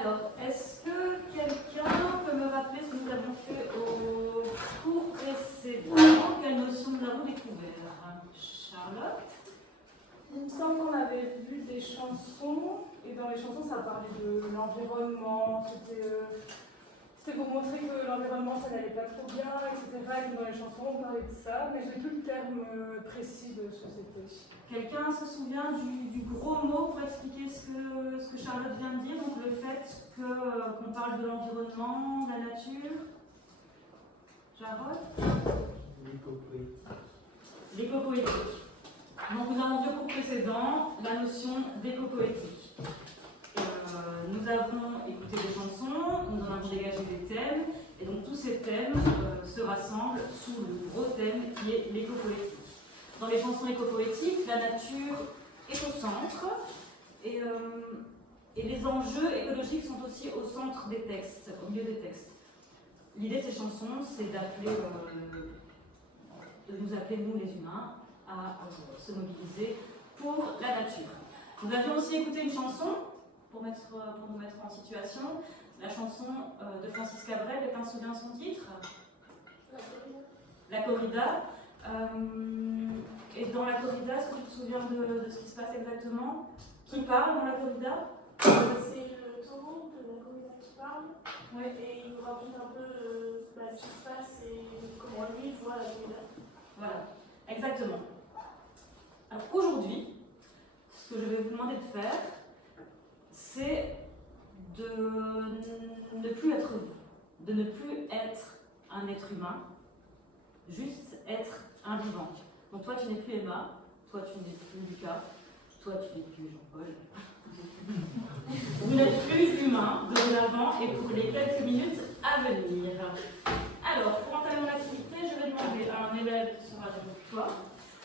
Alors, est-ce que quelqu'un peut me rappeler ce que nous avons fait au cours précédent? Quelle notion nous avons découvert? Charlotte? Il me semble qu'on avait vu des chansons, et dans les chansons, ça parlait de l'environnement. C'était pour montrer que l'environnement, ça n'allait pas trop bien, etc. Et que dans les chansons, on parlait de ça, mais je n'ai plus le terme précis de ce que c'était. Quelqu'un se souvient du gros mot pour expliquer ce que Charlotte vient de dire? Donc le fait qu'on parle de l'environnement, de la nature. Jarod? L'éco-poétique. Donc nous avons vu au cours précédent la notion d'éco-poétique. Nous avons écouté des chansons, nous en avons dégagé des thèmes, et donc tous ces thèmes se rassemblent sous le gros thème qui est l'éco-poétique. Dans les chansons éco-poétiques, la nature est au centre, et les enjeux écologiques sont aussi au centre des textes, au milieu des textes. L'idée de ces chansons, c'est de nous appeler, nous les humains, à se mobiliser pour la nature. Nous avions aussi écouté une chanson, pour nous mettre en situation, la chanson de Francis Cabrel, et un soudain son titre, La Corrida. Et dans la corrida, est-ce que tu te souviens de ce qui se passe exactement? Qui parle dans la corrida? C'est le taureau de la corrida qui parle, Oui. Et il nous raconte un peu ce qui se passe et comment lui voit la corrida. Voilà, exactement. Alors aujourd'hui, ce que je vais vous demander de faire, c'est de ne plus être vous, de ne plus être un être humain, juste être un vivant. Donc toi tu n'es plus Emma, toi tu n'es plus Lucas, toi tu n'es plus Jean-Paul. Vous n'êtes plus humain dorénavant et pour les quelques minutes à venir. Alors, pour entamer mon activité, je vais demander à un élève qui sera avec toi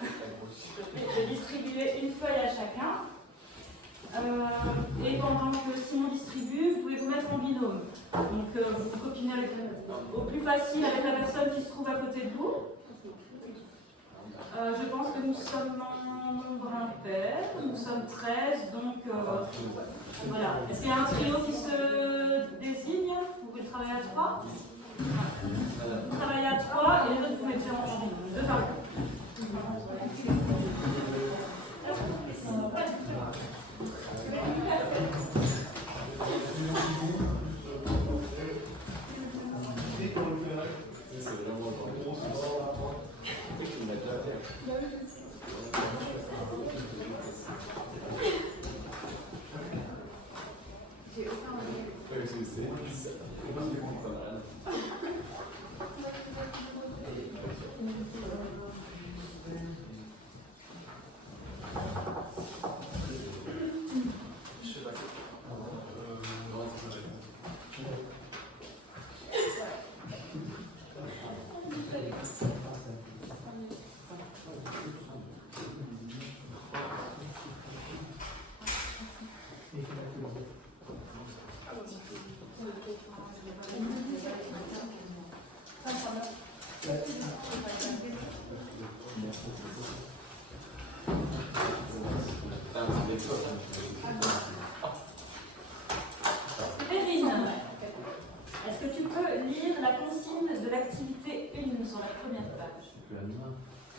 de distribuer une feuille à chacun. Et pendant que Simon distribue, vous pouvez vous mettre en binôme. Donc vous vous copinez au plus facile avec la personne qui se trouve à côté de vous. Je pense que nous sommes en nombre impair, nous sommes 13, donc voilà. Est-ce qu'il y a un trio qui se désigne? Vous pouvez travailler à 3. Vous travaillez à 3 et les autres vous mettez en binôme. 2 par 2. Perrine, est-ce que tu peux lire la consigne de l'activité 1 sur la première page?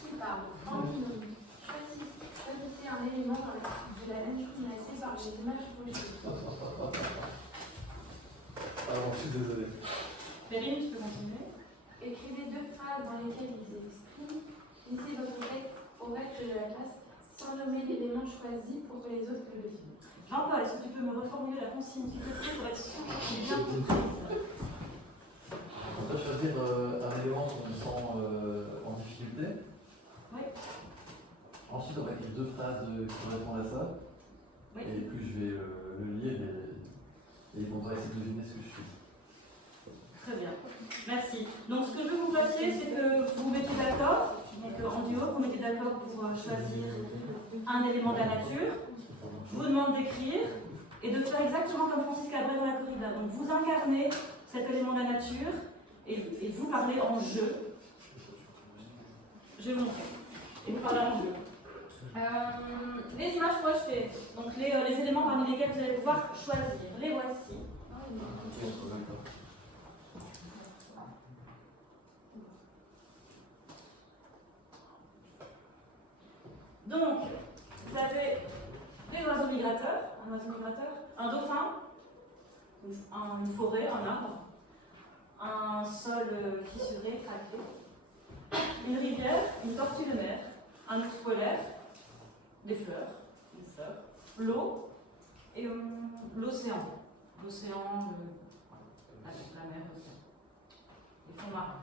Qui parle en binôme. Choisissez un élément de la nature menacée par les images projetées. Alors, je suis désolé. Perrine, tu peux continuer. Écrivez 2 phrases dans lesquelles ils expriment. Lisez votre texte au reste de la classe sans nommer l'élément choisi pour que les autres le devinent. Jean-Paul, est-ce que tu peux me reformuler la consigne s'il te plaît pour être sûr que tu bien comprise? On peut choisir un élément qu'on sent en difficulté. Oui. Ensuite, on va écrire 2 phrases qui correspondent à ça. Oui. Et puis, je vais le lire et on va essayer de deviner ce que je fais. Très bien. Merci. Donc, ce que je veux que vous fassiez, c'est que vous vous mettez d'accord. Donc, en duo, vous mettez d'accord pour choisir un élément de la nature. Je vous demande d'écrire et de faire exactement comme Francis Cabrel dans la corrida. Donc, vous incarnez cet élément de la nature et vous parlez en jeu. Je vais vous montrer. Et vous parlez en jeu. Les images projetées, donc les éléments parmi lesquels vous allez pouvoir choisir. Les voici. Donc, vous avez des oiseaux migrateurs, un dauphin, une forêt, un arbre, un sol fissuré, craquelé, une rivière, une tortue de mer, un ours polaire, des fleurs, l'eau et l'océan. L'océan, la mer, l'océan. Les fonds marins.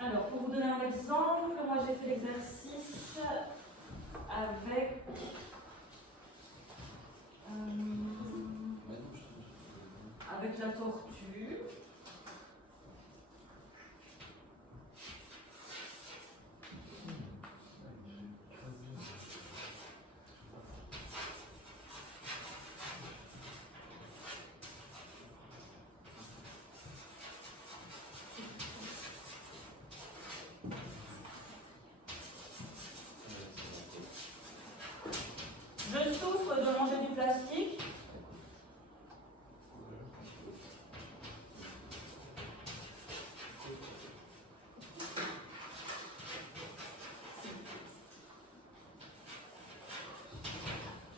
Alors, pour vous donner un exemple, moi j'ai fait l'exercice avec la tortue. Je souffre de manger du plastique.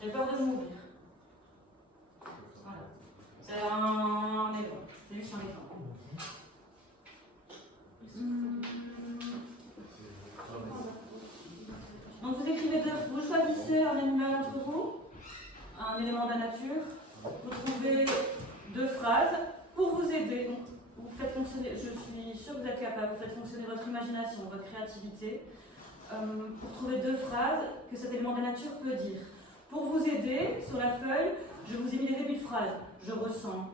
J'ai peur de mourir. Voilà. C'est un exemple. C'est juste un exemple. Donc vous écrivez vous choisissez un animal entre vous, un élément de la nature, vous trouvez 2 phrases pour vous aider. Donc, vous faites fonctionner, je suis sûre que vous êtes capable, vous faites fonctionner votre imagination, votre créativité, pour trouver 2 phrases que cet élément de la nature peut dire. Pour vous aider, sur la feuille, je vous ai mis les débuts de phrases. Je ressens,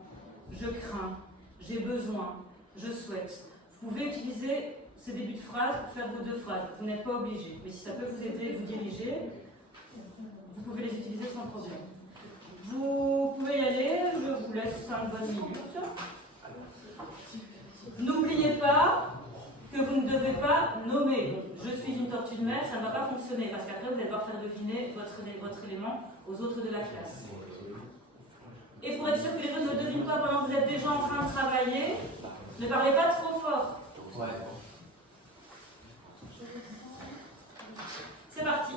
je crains, j'ai besoin, je souhaite. Vous pouvez utiliser ces débuts de phrases pour faire vos 2 phrases. Vous n'êtes pas obligé, mais si ça peut vous aider, vous diriger, vous pouvez les utiliser sans problème. Vous pouvez y aller, je vous laisse 5 bonnes minutes. N'oubliez pas que vous ne devez pas nommer. Je suis une tortue de mer, ça ne va pas fonctionner parce qu'après vous allez devoir faire deviner votre élément aux autres de la classe. Et pour être sûr que les autres ne devinent pas pendant que vous êtes déjà en train de travailler, ne parlez pas trop fort. Ouais. C'est parti.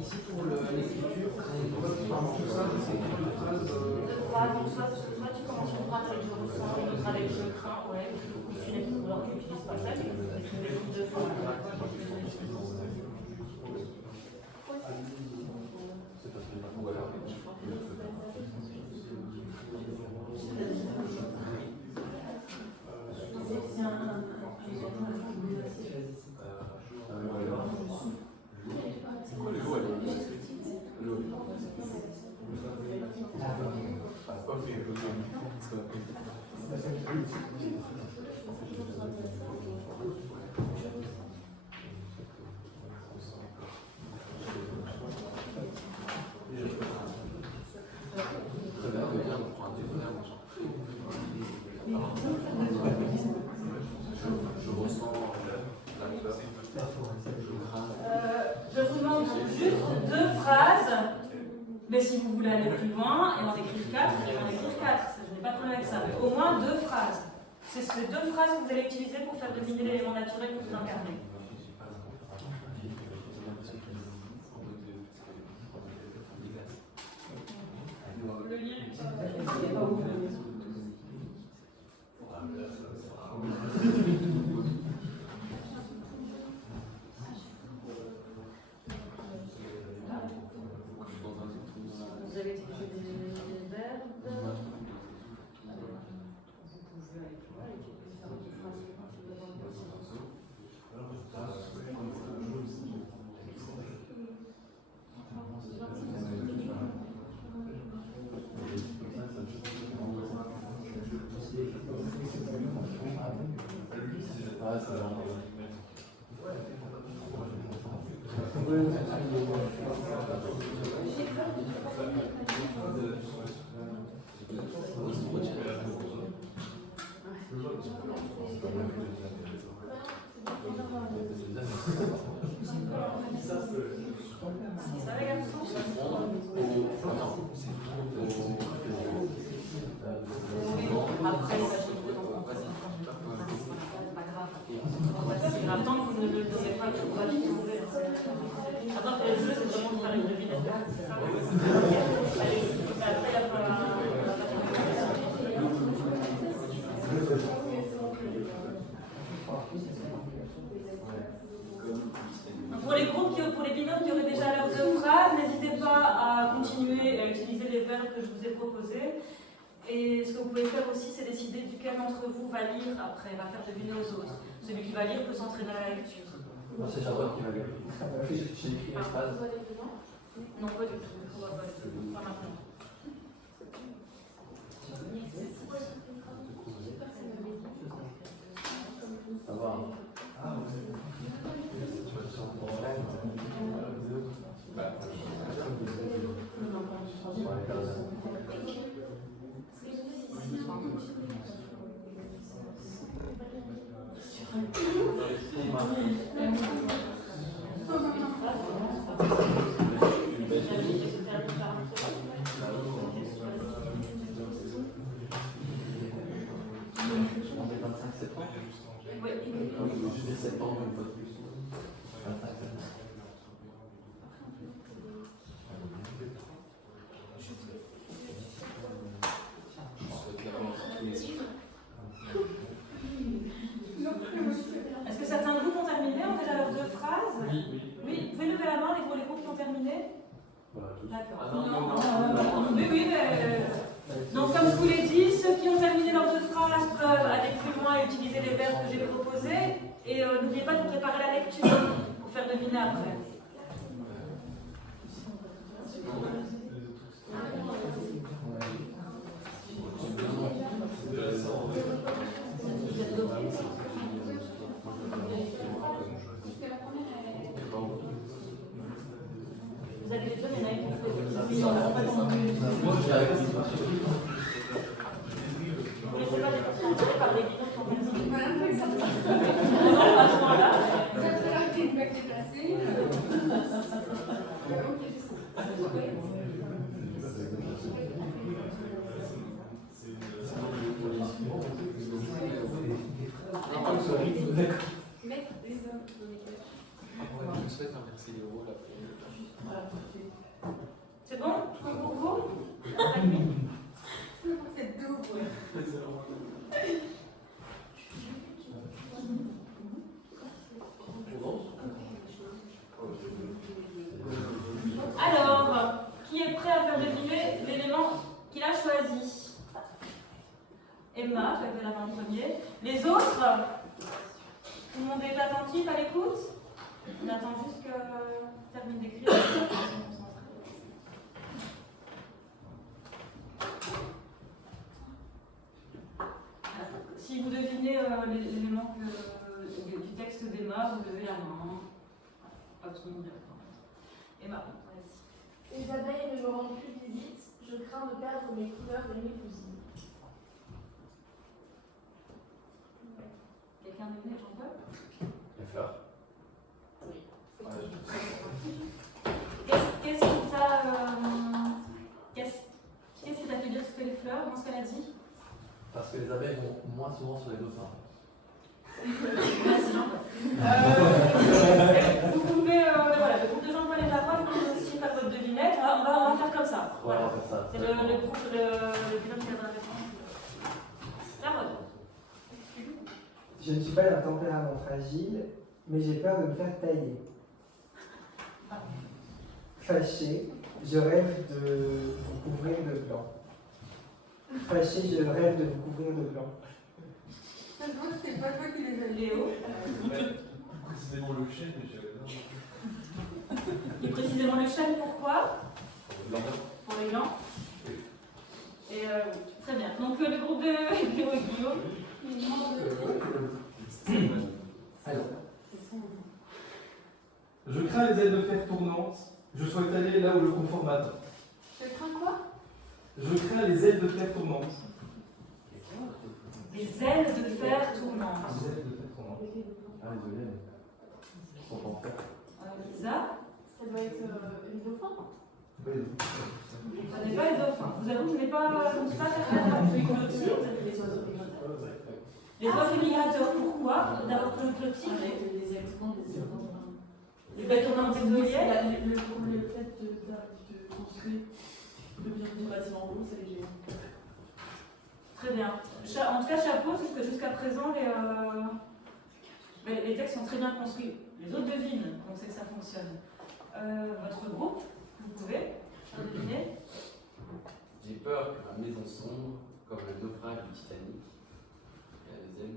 Ici pour l'écriture, tout ça, c'est une phrase. Donc soit tu commences une phrase avec je ressens, une autre avec je crains, ouais, alors que tu n'utilises pas ça, mais tu écrivais juste 2 fois. Je vous demande juste 2 phrases, mais si vous voulez aller plus loin et en écrire 4, vous allez en écrire 4. Je n'ai pas de problème avec ça, mais au moins 2 phrases. C'est ces 2 phrases que vous allez utiliser pour faire deviner l'élément naturel que vous incarnez. Le lien est pas où. Vous avez utilisé des verbes. Vous pouvez aller plus loin et utiliser différentes phrases. Ah, c'est vraiment... Ça va, garçon? Après, il va chez vous dans ton c'est pas grave. C'est grave tant que vous ne le donnez pas, que vous allez trouver. Attends, le jeu, c'est vraiment de faire une devinette. C'est ça? Allez, après, il y a pas. Pour les groupes, pour les binômes qui auraient déjà leurs deux phrases, n'hésitez pas à continuer à utiliser les verbes que je vous ai proposés. Et ce que vous pouvez faire aussi, c'est décider duquel d'entre vous va lire après, va faire deviner aux autres. Celui qui va lire peut s'entraîner à la lecture. Moi, c'est Charlotte qui va lire. J'ai écrit les phrases. Non, pas du tout. Pas maintenant. Ça va. On est 25 septembre. Oui. Je dis septembre une fois de plus. 25 septembre. Est-ce que certains groupes ont terminé, ont déjà leurs deux phrases? Oui. Oui, vous pouvez lever la main les groupes qui ont terminé? D'accord. Oui, oui, mais... Donc, comme je vous l'ai dit, ceux qui ont terminé leurs deux phrases peuvent aller plus loin et utiliser les verbes que j'ai proposés. Et n'oubliez pas de vous préparer la lecture pour faire deviner après. Vous avez les deux, il y en a une qui peut. Moi, je dirais que c'est pas sûr. Vous ne laissez pas déconcentrer par des bidons qui ont terminé. Non, à ce moment-là. C'est bon pour vous? C'est double. Alors, qui est prêt à faire deviner l'élément qu'il a choisi? Emma, tu as fait la main en premier. Les autres? Tout le monde est attentif à l'écoute? On attend juste que termine d'écrire. Si vous devinez l'élément du texte d'Emma, vous levez la main. Pas tout le monde d'accord. Emma, vas-y. Les abeilles ne me rendent plus visite, je crains de perdre mes couleurs et mes cousines. Quelqu'un devine, Jean-Paul? Les fleurs. Qu'est-ce qui t'a fait dire que c'était les fleurs dans ce qu'elle a dit? Parce que les abeilles vont moins souvent sur les dauphins. Merci Jean-Paul. Vous pouvez, voilà, le groupe de Jean-Paul et Jacques, vous pouvez aussi faire votre devinette. On va faire comme ça. Voilà, Voilà. on va faire ça. C'est le groupe, le binôme qui a la réponse. Carole. Je ne suis pas d'un tempérament fragile, mais j'ai peur de me faire tailler. Fâché, je rêve de vous couvrir de blanc. Fâché, je rêve de vous couvrir de blanc. C'est pas toi qui les as. Léo. Précisément le chêne, mais j'avais Et précisément le chêne, pourquoi? Pour les blancs. Et très bien. Donc le groupe de Léo et Guillaume. Alors, Je crains les ailes de fer tournantes. Je souhaite aller là où le confort m'attend. Je crains quoi? Je crains les ailes de fer tournantes. Les ailes de fer tournantes. Les ailes de fer tournantes. Ah, désolé, ils sont en fer. Lisa, Ça doit être une dauphin. je ne connais pas les dauphins. Vous avouez que je n'ai pas, je ne suis pas certaine d'avoir fait clotilde. Les oiseaux migrateurs, pourquoi d'avoir fait clotilde? Les accidents, Les bêtes tournantes exolières. le fait de construire du bâtiment rouge, c'est léger. Très bien. En tout cas, chapeau, parce que jusqu'à présent, les textes sont très bien construits. Les autres devinent, on sait que ça fonctionne. Votre groupe, vous pouvez deviner. J'ai peur que ma maison sombre, comme le naufrage du Titanic. Et la deuxième,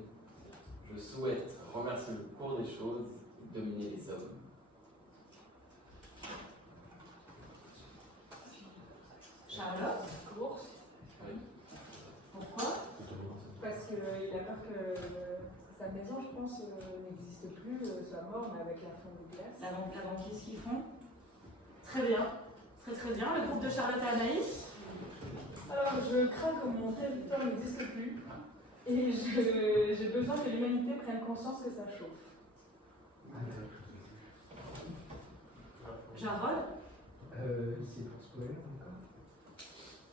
je souhaite renverser le cours des choses et dominer les hommes. Charlotte, Course. Oui. pourquoi? Parce qu'il a peur que sa maison, je pense, n'existe plus, soit mort, mais avec la fin de glace. La banquise qu'ils font. Très bien. Très très bien. Le groupe de Charlotte et Anaïs. Alors, je crains que mon territoire n'existe plus. Et j'ai besoin que l'humanité prenne conscience que ça chauffe. Jarol, C'est pour scolaire encore.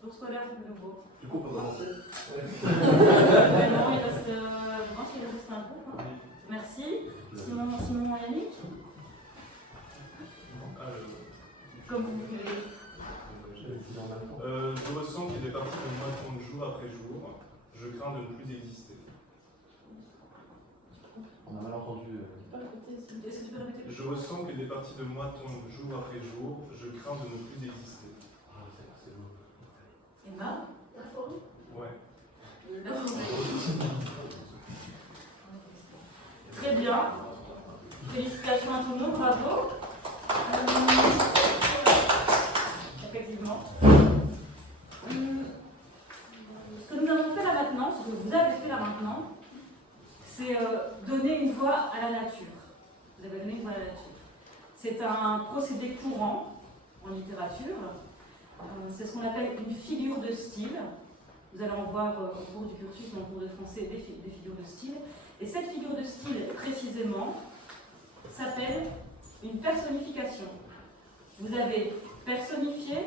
pour scolaire de nouveau. Du coup, on peut commencer. Vraiment, il reste, je pense qu'il reste un peu. Hein. Merci. Simon Yannick, comme vous voulez. Je ressens qu'il est parti de moi tombe jour après jour. Je crains de ne plus exister. On a mal entendu. Est-ce que tu peux répéter? Je ressens que des parties de moi tombent jour après jour. Je crains de ne plus exister. Ah, c'est beau. Emma, Ouais. très bien. Félicitations à tout le monde, bravo. Effectivement. Ce que nous avons fait là maintenant, ce que vous avez fait là maintenant, c'est donner une voix à la nature. Vous avez donné une voix à la nature. C'est un procédé courant en littérature. C'est ce qu'on appelle une figure de style. Vous allez en voir au cours du cursus, dans le cours de français, des figures de style. Et cette figure de style, précisément, s'appelle une personnification. Vous avez personnifié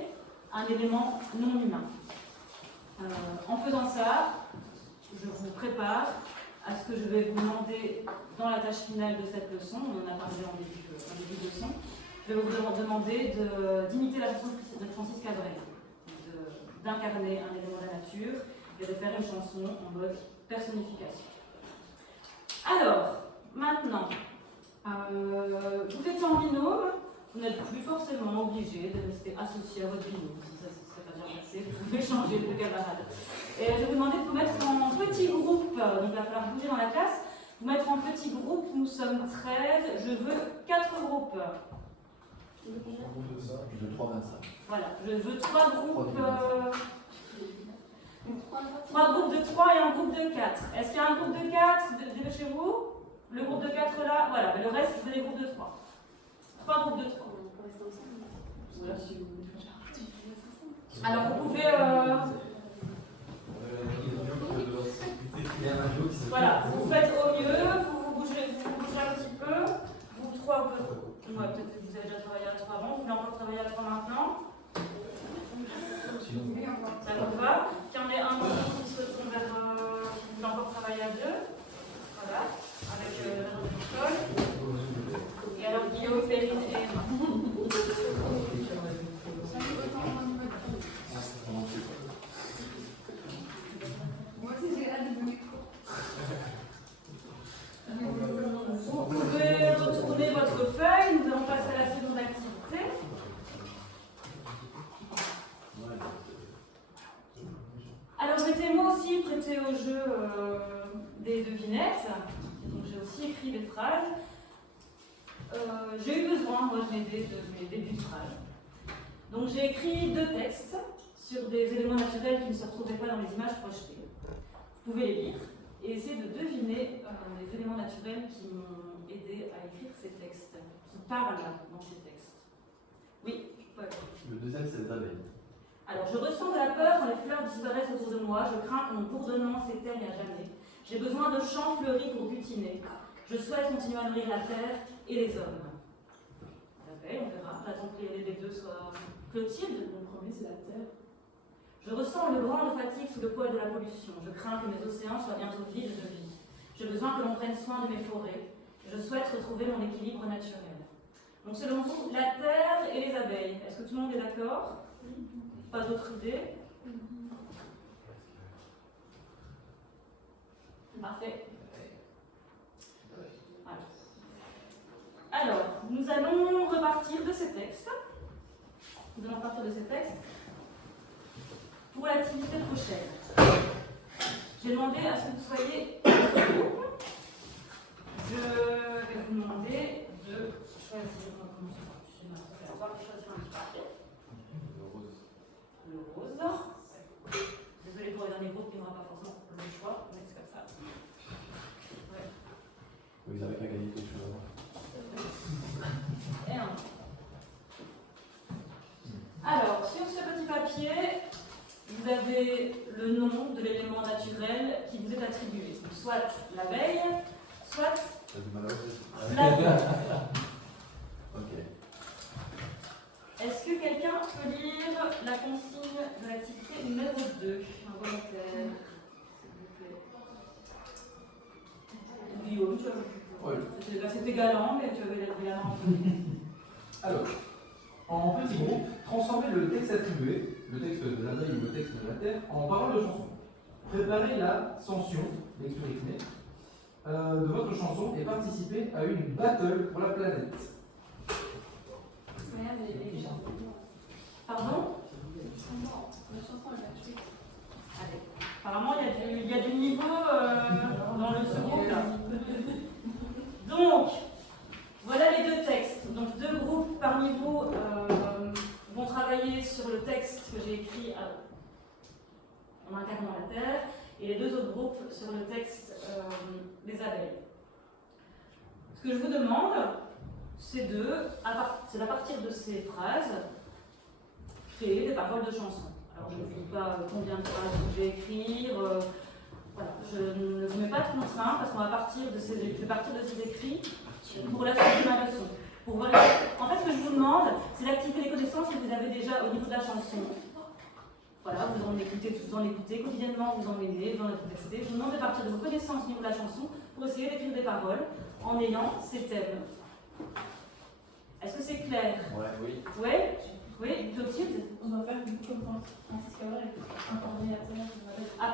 un élément non humain. En faisant ça, je vous prépare à ce que je vais vous demander dans la tâche finale de cette leçon. On en a parlé en début de leçon. Je vais vous demander d'imiter la chanson de Francis Cabrel, d'incarner un élément de la nature et de faire une chanson en mode personnification. Alors, maintenant, vous étiez en binôme, vous n'êtes plus forcément obligé de rester associé à votre binôme. Si ça ne s'est pas bien passé, vous pouvez changer de camarade. Et je vais vous demander de vous mettre en petits groupes, donc il va falloir bouger dans la classe, vous mettre en petits groupes, nous sommes 13, je veux 4 groupes. De 3 à 25. Voilà, je veux 3 groupes, 3 groupes de 3 et un groupe de 4. Est-ce qu'il y a un groupe de 4 dépêchez-vous. Le groupe de 4 là, voilà, mais le reste, je veux des groupes de 3. 3 groupes de 3. Alors vous pouvez... Voilà, vous faites au mieux, vous bougez un petit peu. Vous 3, ouais, peut-être que vous avez déjà travaillé à 3 avant, vous voulez encore travailler à 3 maintenant. Ça vous va. Qu'il y en ait un qui se tourne vers... vous voulez encore travailler à 2. Voilà, avec l'école. Et alors Guillaume, Perrine et Emma. Moi aussi j'ai hâte de venir. Vous pouvez retourner votre feuille, nous allons passer à la seconde activité. Alors j'étais moi aussi prêtée au jeu des devinettes, donc j'ai aussi écrit des phrases. J'ai eu besoin, moi je m'aidais de mes débuts de phrases. Donc j'ai écrit 2 textes sur des éléments naturels qui ne se retrouvaient pas dans les images projetées. Vous pouvez les lire et essayer de deviner les éléments naturels qui m'ont aidé à écrire ces textes, qui parle dans ces textes. Oui, ouais. Le deuxième, c'est les abeilles. Alors, je ressens de la peur quand les fleurs disparaissent autour de moi. Je crains que mon bourdonnement s'éteigne à jamais. J'ai besoin de champs fleuris pour butiner. Je souhaite continuer à nourrir la terre et les hommes. L'abeille, on verra. Attends que les deux soient. Clotilde, Le premier, c'est la terre. je ressens une grande fatigue sous le poids de la pollution. Je crains que mes océans soient bientôt vides de vie. J'ai besoin que l'on prenne soin de mes forêts. Je souhaite retrouver mon équilibre naturel. Donc, selon vous, la terre et les abeilles. Est-ce que tout le monde est d'accord? Pas d'autres idées? Parfait. Voilà. Alors, nous allons repartir de ces textes. Nous allons partir de ces textes pour l'activité prochaine. J'ai demandé à ce que vous soyez au groupe. Je vais vous demander de choisir. On va commencer par choisir un petit papier. Le rose. Désolée pour les derniers groupes, il n'y aura pas forcément le choix, mais c'est comme ça. Ouais. Vous avez qu'à gagner quelque chose. Et un. Alors, sur ce petit papier, vous avez le nom de l'élément naturel qui vous est attribué. Soit l'abeille, soit T'as du mal à oser. la Ok. Est-ce que quelqu'un peut lire la consigne de l'activité numéro 2? Un volontaire, s'il vous plaît. Guillaume, tu as... Oui. C'était galant, mais tu avais levé la main. Alors, en petit groupe, transformez le texte attribué, le texte de l'abeille ou le texte de la terre, en paroles de chanson. Préparez la cension, lecture rythmée, de votre chanson et participez à une battle pour la planète. Pardon? La chanson elle va tuer. Allez. Apparemment, il y a du niveau dans le second là. Donc, voilà les deux textes. Donc, deux groupes par niveau vont travailler sur le texte que j'ai écrit en incarnant la Terre, et les deux autres groupes sur le texte des abeilles. Ce que je vous demande, c'est à partir de ces phrases, créer des paroles de chansons. Alors, je ne vous dis pas combien de phrases je vais écrire. Voilà, je ne vous mets pas de contraintes parce qu'on va partir de ces, je vais partir de ces écrits pour la suite de ma leçon. Pour voir en fait, ce que je vous demande, c'est d'activer les connaissances que vous avez déjà au niveau de la chanson. Voilà, vous en écoutez quotidiennement, vous en aimez, vous en testez. Je vous demande de partir de vos connaissances au niveau de la chanson pour essayer d'écrire des paroles en ayant ces thèmes. Est-ce que c'est clair? Ouais. Oui. Oui? Oui, Clotilde? On va faire comme Francis Cabrel, incarner la terre. Ah,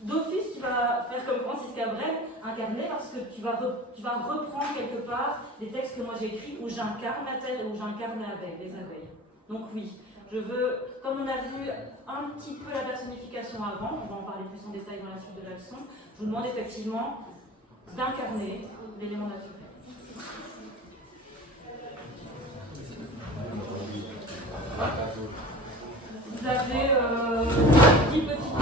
d'office, tu vas faire comme Francis Cabrel, incarner, parce que tu vas reprendre quelque part les textes que moi j'ai écrits où j'incarne la terre et où j'incarne les abeilles. Donc oui, je veux, comme on a vu un petit peu la personnification avant, on va en parler plus en détail dans la suite de la leçon, je vous demande effectivement d'incarner l'élément naturel. Vous avez 10 petits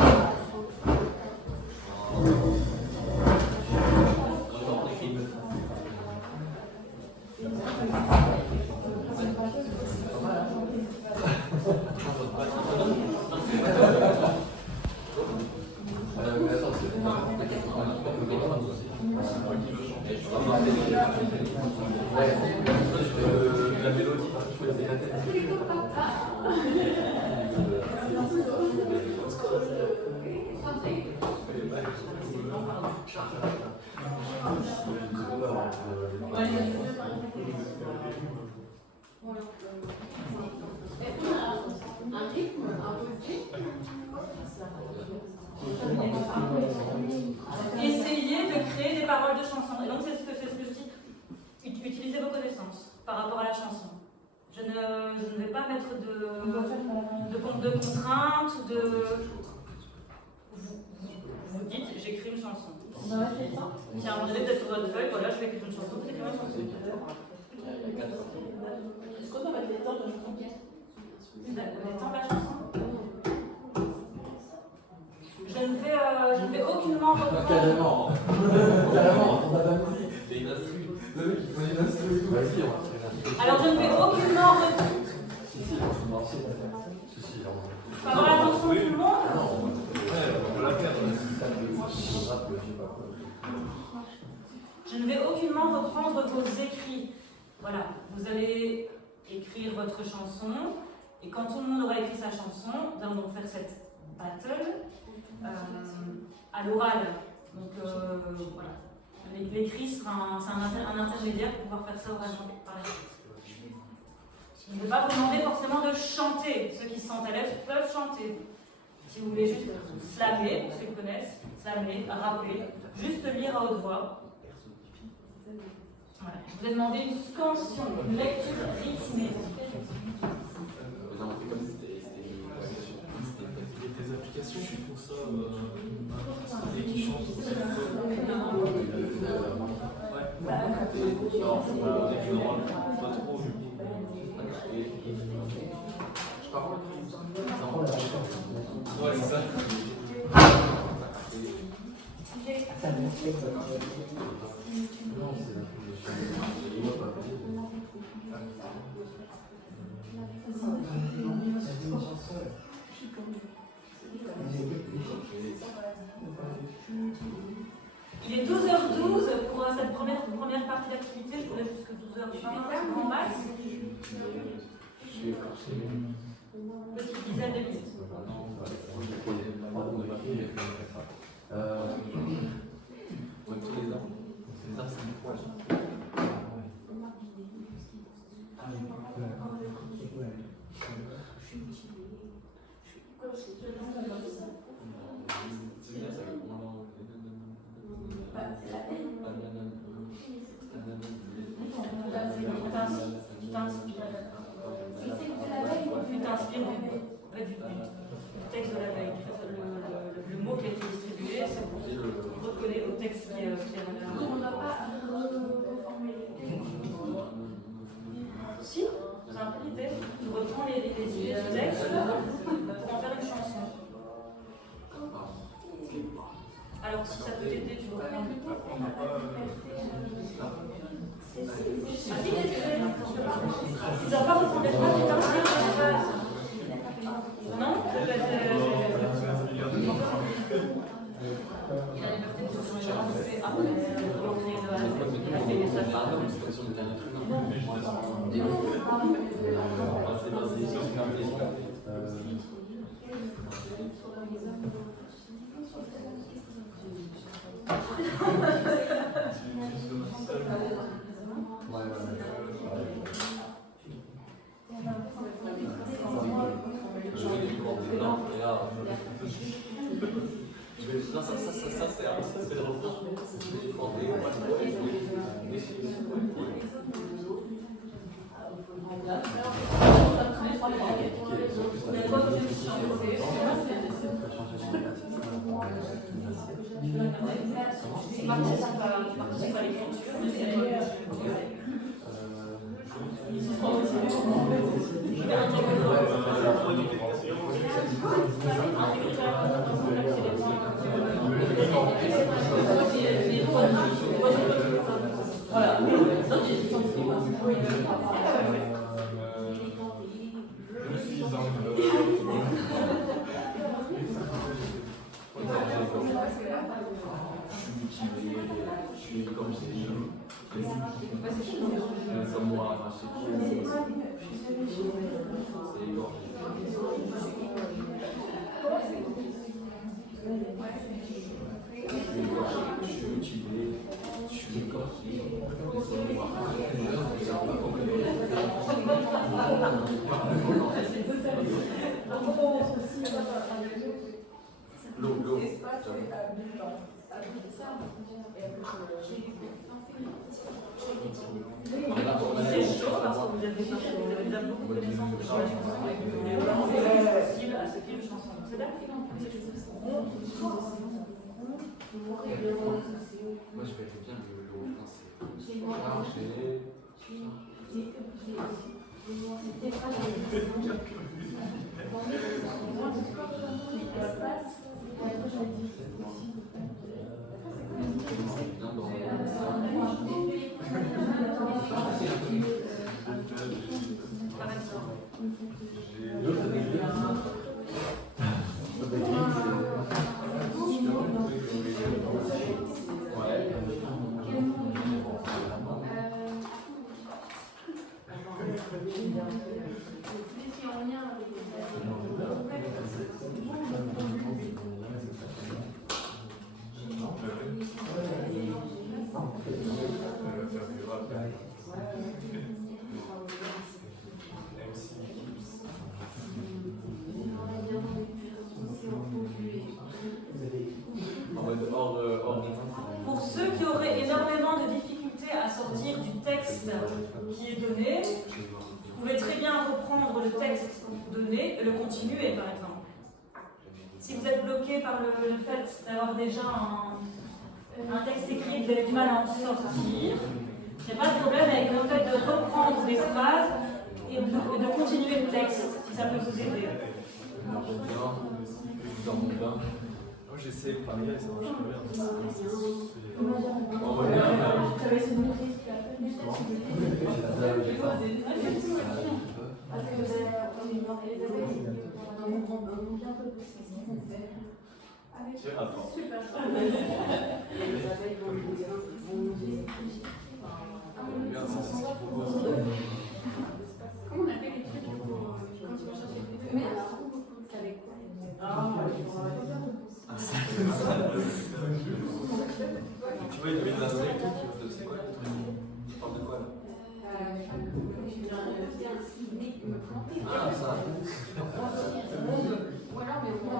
La mélodie, je faisais la tête. Essayez de créer des paroles de chansons. Et donc c'est ce que je dis. Utilisez vos connaissances par rapport à la chanson. Je ne vais pas mettre de contraintes ou de... Vous dites, j'écris une chanson. Si à un moment donné, peut-être sur votre feuille, voilà, je vais écrire une chanson, vous écrivez une chanson. Est-ce qu'on va mettre les temps de la chanson? Les temps de la chanson. Je ne vais aucunement reprendre... Carrément. Carrément, on a la musique. C'est une instru. Le mec, il fait une instru et tout. Vas-y, on va Alors je ne vais aucunement Si, si, c'est marché. Si, si, pas avoir l'attention de tout le monde. non, On va la faire. Je ne vais aucunement reprendre vos écrits. Voilà, vous allez écrire votre chanson, et quand tout le monde aura écrit sa chanson, nous allons donc faire cette battle à l'oral. Donc voilà, l'écrit sera un intermédiaire pour pouvoir faire ça oralement par la suite. Je ne vais pas vous demander forcément de chanter. Ceux qui se sentent à l'aise peuvent chanter. Si vous voulez juste slammer, pour ceux qui connaissent, slammer, rapper, juste lire à haute voix. Voilà. Je vous ai demandé une scansion, une lecture rythmée. Non, on fait comme si c'était Il y a des applications qui font ça et qui chantent aussi. Pas trop. Je parle. Ouais, c'est ça. Ça me fait votre- non, c'est la J'avais une chanson. Il est 12h12 pour cette première partie d'activité. Je voudrais jusque 12h20 en max. Je suis écorché. Petite dizaine de minutes. Ouais, tous les arbres. Les arbres, c'est du poil. C'est bien, ça veut comment Tu t'inspires du texte de la veille. Le mot qui a été distribué, c'est pour recoller au texte qui est On ne doit pas reformuler. Si, c'est un peu l'idée. Tu reprends les idées du texte pour en faire une chanson. Alors, si ça peut t'aider, tu reprends. Tu ne dois pas reprendre les phrases, tu t'inspires des phrases. Non, c'est la liberté de changer après, recréer de A à Z. Il a fait des phrases. Non, ça c'est le refrain. Je vais demander au patron et je vais déchirer. Participe à l'écriture. Voilà. Je suis comme je dis, comme moi arraché. C'est égorgé. Je suis mutilé, je suis écorché, laissez-moi l'eau. C'est chaud parce que vous avez déjà beaucoup de connaissances de la chanson et que vous voulez vraiment facile à ce type de chanson. C'est d'accord? Moi je verrais bien le refrain, c'est chargé. Bien dans L'autre, c'est des grilles. C'est des grilles. C'est en lien avec Pour ceux qui auraient énormément de difficultés à sortir du texte qui est donné, vous pouvez très bien reprendre le texte donné et le continuer, par exemple. Si vous êtes bloqué par le fait d'avoir déjà un texte écrit et que vous avez du mal à en sortir, il n'y a pas de problème avec le fait de reprendre des phrases et de continuer le texte, si ça peut vous aider. Moi j'essaie de parler et ça marche pas bien. Comment on appelle les trucs quand tu vas chercher des trucs? Tu vois, il y avait une instrait qui c'est quoi le truc? Tu parles de quoi là? Ah, ça. Ou alors, mais on va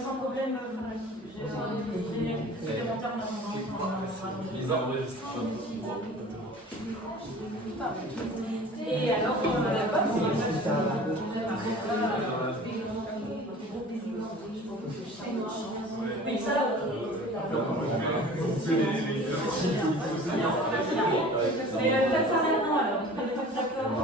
Sans problème, j'ai supplémentaire et alors, mais ça, mais faites ça maintenant alors, vous n'êtes pas d'accord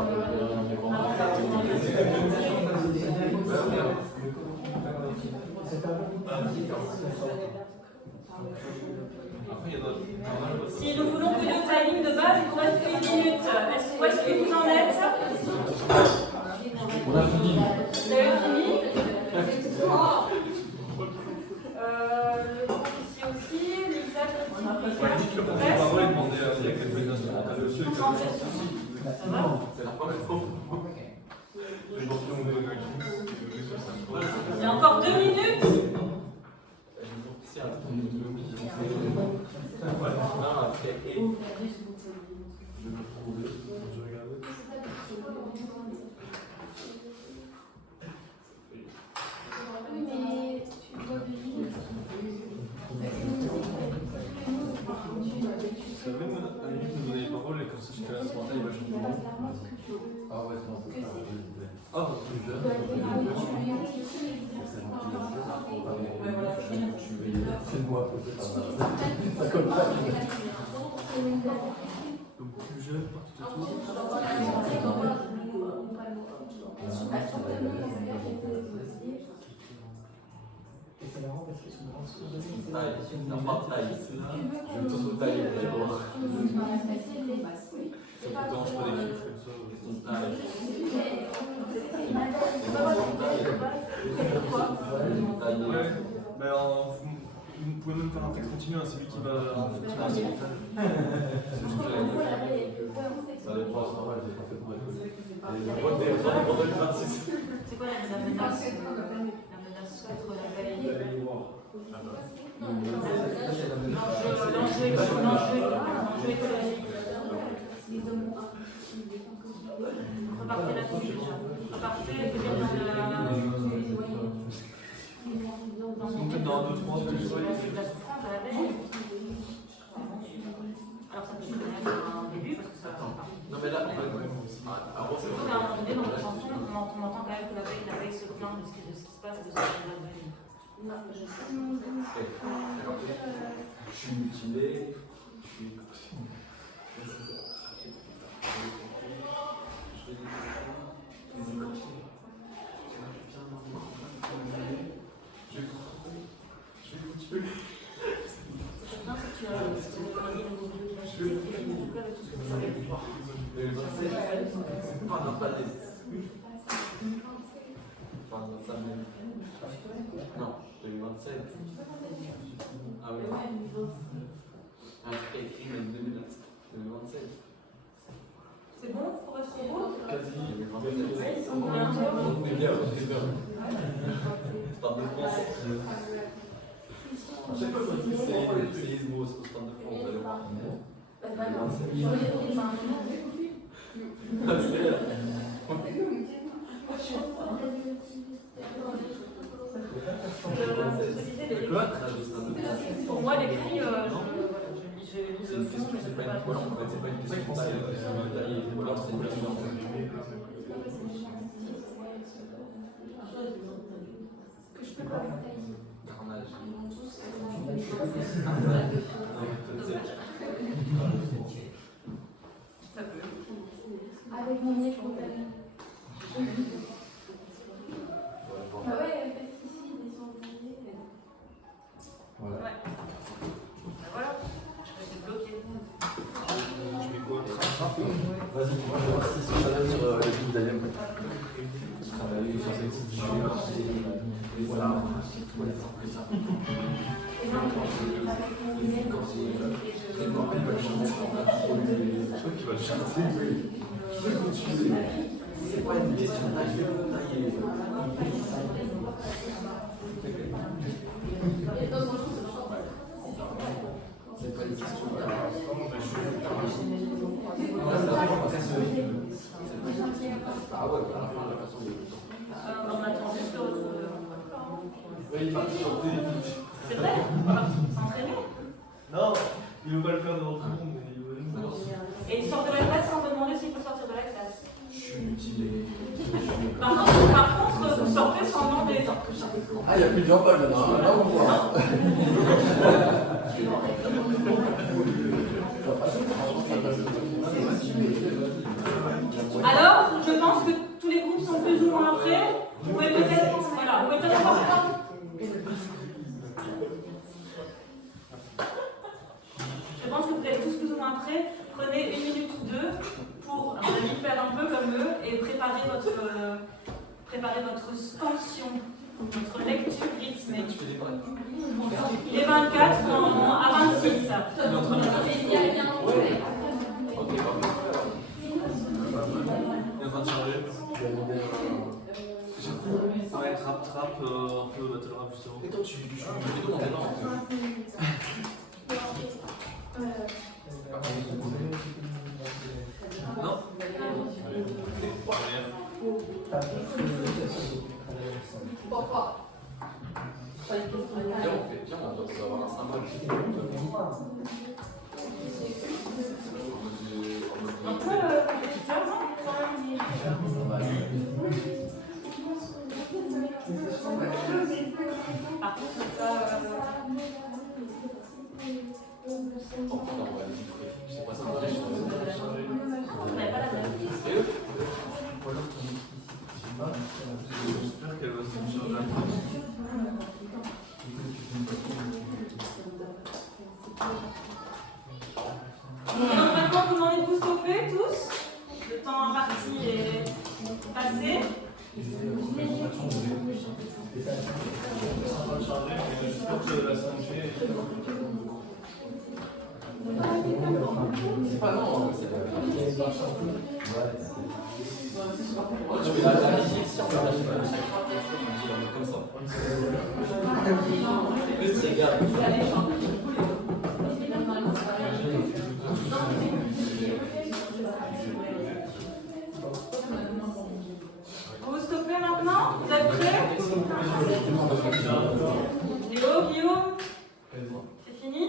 Si nous voulons donner au timing de base, il vous reste 1 minute. Où est-ce que vous en êtes? On a fini. Vous avez fini? Le groupe ici aussi, Lisa, On va demander à quelques instrumentales aussi. Ça va? Il y a encore 2 minutes. Ça va même à la limite nous donner les paroles et comme ça jusqu'à la instrumentale il va changer de nom. Ah ouais, non, c'est ça. Ah, Plus jeune, c'est moi, c'est pas mal. Ça colle pas. donc plus jeune, tout autour. Et c'est marrant parce que souvent, Ça ne dérange pas des chiffres comme ça. Ouais, mais vous pouvez même faire un texte continu, hein, c'est lui qui va en fait faire un instrumental. Ça dépend, c'est normal, j'ai pas fait pour être. C'est quoi la menace? La menace contre la galerie. L'enjeu écologique. Repartez là-dessus déjà. Repartez peut-être Donc peut-être dans 2-3 c'est de la souffrance à la veille. Alors ça peut être un début parce que ça. Non, mais là, en fait, Sauf qu'à un moment donné, dans la chanson, on entend quand même que la veille se plaint de ce qui se passe et de ce qui va devenir. je suis mutilé, je suis. Non, 2027. Ah oui. Un truc écrit en 2027. C'est bon pour être beau? Quasi. On est un peu. C'est bien, c'est bien. Stade de France. Je sais pas si c'est Ismo au Stade de France, vous allez voir. Pour moi, l'écrit, je lis le fond, mais c'est pas une question, en fait, c'est pas une question de taille. Alors, c'est une question de carnage. Ça peut. Avec mon nez contagieux. Ah ouais, les pesticides, ils sont utilisés. Voilà. Ouais. Voilà. J'étais bloquée. Je mets quoi? Vas-y, moi je vais voir si ça donne sur le film d'Aliam. Travailler sur cette voilà. Et donc, avec mon nez, Je me rappelle pas le chanter. Qui va le chanter? C'est pas une question d'âge, je vais vous tailler. C'est pas une question d'âge. Ah ouais, à la fin, la façon de. On attend juste le retour de. Ouais, il va chanter. C'est vrai? S'entraîner? Non, il veut pas le faire devant tout le monde, mais il veut nous. Et il sort de la classe sans demander s'il peut sortir de la classe. Je suis mutilé. Par contre, vous sortez sans demander. Ah, il n'y a plus de Jean-Paul là-dedans. Là, on voit. Alors, je pense que tous les groupes sont plus ou moins prêts. Vous pouvez peut-être. Voilà, vous pouvez peut-être avoir. Je pense que vous êtes tous plus ou moins prêts. Prenez 1 minute ou 2 pour faire un peu comme eux et préparer votre scansion, votre lecture rythmée. Il est 24 à 26. Ok, Il est en train de charger. Ouais, trap, un peu battle rap justement. Et toi, tu fais comment t'es là? Non? Viens, on doit avoir un symbole. Un peu compétiteur, non? Par contre, c'est pas. Je sais pas si Vous n'avez pas la même. J'espère qu'elle va se charger. Et donc maintenant, vous demandez de vous stopper tous. Le temps imparti est passé. Je suis en train de charger, mais j'espère que la 5G. C'est pas non, c'est pas. Tu fais la musique, si on peut lâcher chaque fois, comme ça. Petit gars. Vous stoppez maintenant? Vous êtes prêts? Léo, Guillaume? C'est fini?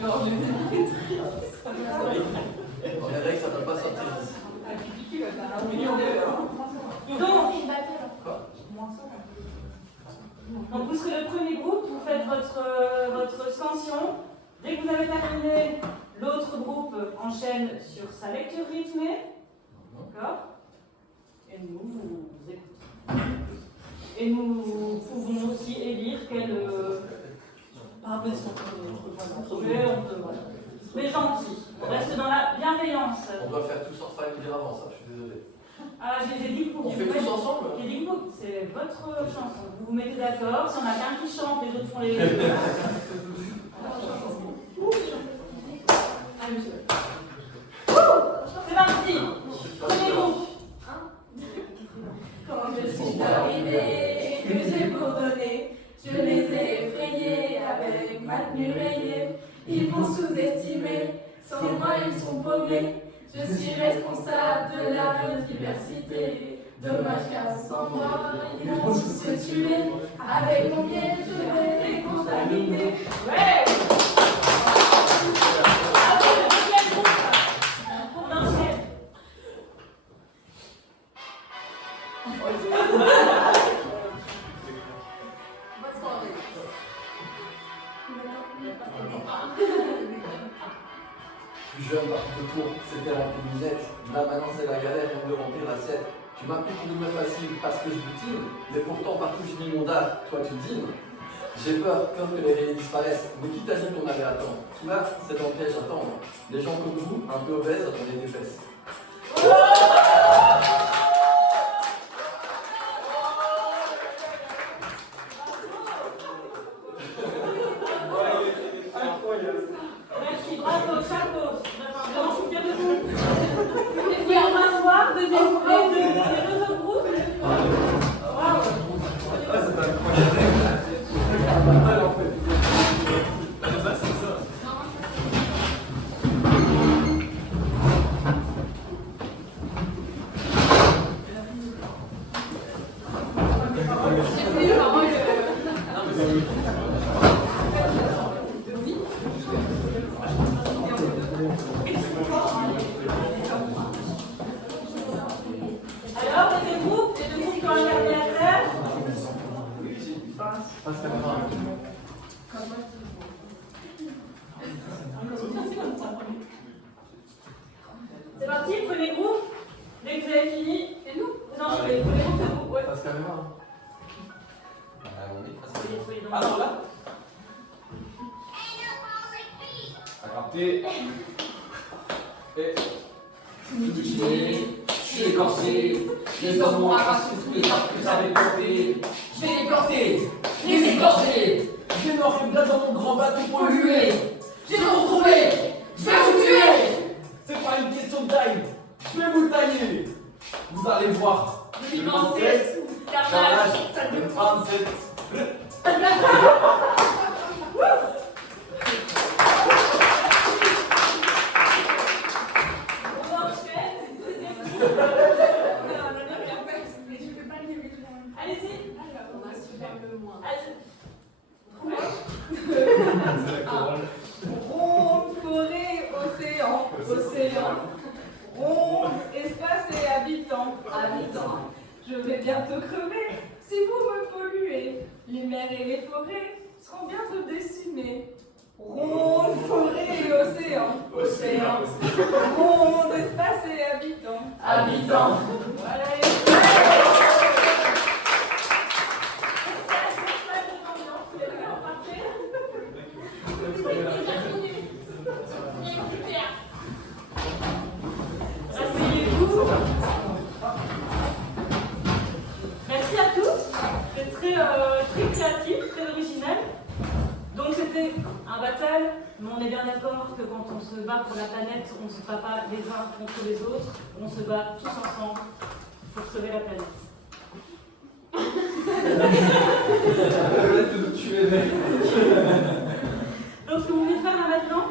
Genre, On est que ça ne peut pas sortir. Donc vous serez le premier groupe, vous faites votre scansion. Dès que vous avez terminé, l'autre groupe enchaîne sur sa lecture rythmée. D'accord? Et nous, vous écoutez. Et nous pouvons aussi élire quel... par applaudissement. Mais gentil. On reste dans la bienveillance. On doit faire tous ensemble dire avant ça, je suis désolé. Ah, j'ai dit que vous On fait tous ensemble? J'ai dit que c'est votre chanson. Vous vous mettez d'accord. Si on n'a qu'un qui chante, les autres font les... C'est parti. Premier groupe. Quand je suis arrivée et que j'ai bourdonné, je les ai effrayés avec ma tenue rayée. Ils m'ont sous-estimé, sans moi ils sont paumés. Je suis responsable de la biodiversité. Dommage car sans moi, ils vont tous se tuer. Avec mon miel, je vais les contaminer. Ouais. Allez, le deuxième groupe. On enchaîne. Plus jeune, par tout autour, c'était la minette. Là maintenant c'est la galère, même de remplir l'assiette. Tu m'appliques une meuf facile parce que je butine, mais pourtant partout je mis mon dard, toi tu dînes. J'ai peur que les rayés disparaissent, mais qui t'a dit qu'on allait attendre? Tout là, c'est dans le piège à tendre. Les gens comme vous, un peu obèses, attendez des fesses. Merci, bravo, chapeau. Vraiment, je suis fière de vous. Et puis on va voir, deuxième groupe, les deux autres groupes. Bravo. Alors, deuxième groupe, les deux groupes qui ont regardé la terre. C'est parti, premier groupe. Dès que vous avez fini, c'est nous. Non, je vais. Premier groupe, c'est vous. Ouais. Passe caméra. Alors là à capter. Et je suis écorché, les hommes m'ont arraché tous les arbres que j'avais plantés. Je vais les planter, les égorger. Je vais noirrir là dans mon grand bateau pollué. Je vais vous retrouver, je vais vous tuer. C'est pas une question de taille, je vais vous tailler. Vous allez voir. 2027, carnage, salle de 37. Allez-y. On a super le moins. Ronde, forêt, océan, océan. Ronde, espace et habitants, habitants. Je vais bientôt crever si vous me polluez. Les mers et les forêts seront bientôt décimées. Ronde, forêt et océan, océan. Ronde, espace et habitants, habitants. Voilà. Asseyez-vous. Merci à tous. C'est très créatif, très original. Donc c'était un battle, mais on est bien d'accord que quand on se bat pour la planète, on ne se bat pas les uns contre les autres, on se bat tous ensemble pour sauver la planète. Donc ce que vous venez de faire là maintenant,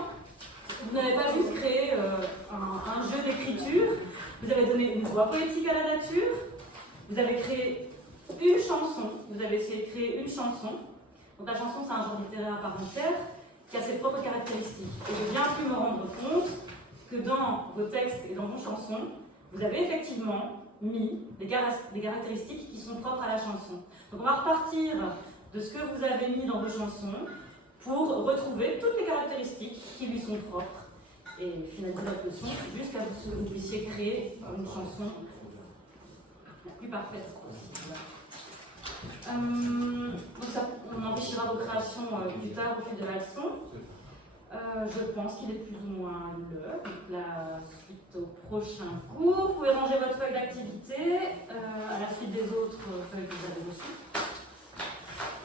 vous n'avez pas juste créé un jeu d'écriture, vous avez donné une voix poétique à la nature, vous avez créé une chanson, vous avez essayé de créer une chanson. Donc la chanson c'est un genre littéraire à part entière qui a ses propres caractéristiques. que dans vos textes et dans vos chansons, vous avez effectivement mis des caractéristiques qui sont propres à la chanson. Donc on va repartir de ce que vous avez mis dans vos chansons pour retrouver toutes les caractéristiques qui lui sont propres et finaliser votre leçon jusqu'à ce que vous puissiez créer une chanson la plus parfaite possible. Donc ça, on enrichira vos créations plus tard au fil de la leçon. Je pense qu'il est plus ou moins l'heure. Donc la suite au prochain cours. Vous pouvez ranger votre feuille d'activité à la suite des autres feuilles que vous avez reçues.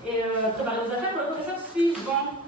Et préparer vos affaires pour le professeur suivant.